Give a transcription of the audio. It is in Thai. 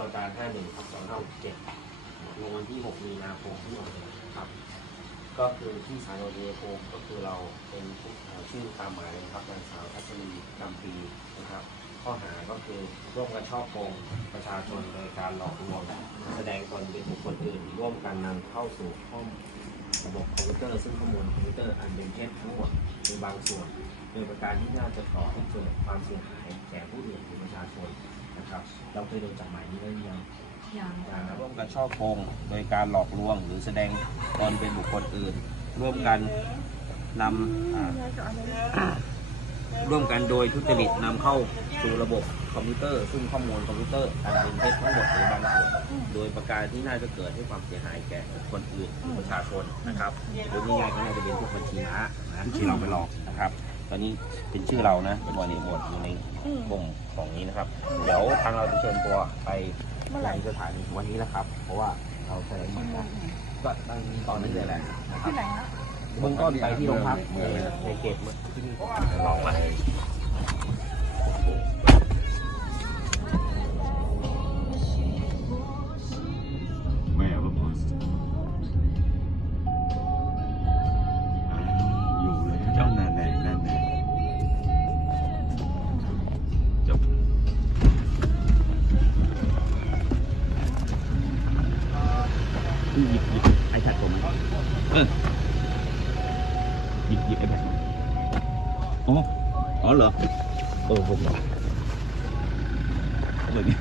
จอจาน51ครับ2567ลงวันที่6มีนาคมที่ผ่านมาครับ ก็คือที่สารโอเดโกก็คือเราเป็นผู้ชื่อตามหมายเลยครับนางสาวทัศนีกำปีนะครับ ข้อหาก็คือร่วมกันช่อโกงประชาชนโดยการหลอกลวง แสดงตนเป็นบุคคลอื่น ร่วมกันนำเข้าสู่ข้อมระบบคอมพิวเตอร์ซึ่งข้อมูลคอมพิวเตอร์อันเป็นเท็จทั้งหมดหรือบางส่วนโดยประการที่น่าจะก่อให้เกิดความเสียหายแก่ผู้อื่นหรือประชาชน ครับเราเคยโดนจับหมายนี้ได้หรือยังอย่างการร่วมกันช่อโกงโดยการหลอกลวงหรือแสดงตนเป็นบุคคลอื่น ร่วมกันนำอ่าร่วมกันโดยทุจริตนำเข้าสู่ระบบคอมพิวเตอร์ซึ่งข้อมูลคอมพิวเตอร์อันเป็นเท็จทั้งหมดหรือบางส่วนโดยประการที่น่าจะเกิดให้ความเสียหายแก่บุคคลอื่นหรือประชาชนนะครับหรือง่ายๆก็น่าจะเป็นพวกบัญชีม้านะที่เราไปหลอกนะครับ ตอนนี้เป็นชื่อเรานะเป็นวันนี้หมดอยู่ในกลุ่มของ นี้นะครับ เดี๋ยวทางเราจะเชิญตัวไปในสถานีวันนี้นะครับ เพราะว่าเราแสดงหมายกันก็ตั้งตอนนั้นเลยแหละนะครับที่ไหนฮะเบื้องต้นไปที่โรงพักในเขตเมืองที่นี่ลองมาไหยิบหยิบไอแพดผมไหมเออหยิบหยิบไอ้แบบอ๋ออ๋อเหรอเออผมเหรอเดี๋ยวนี้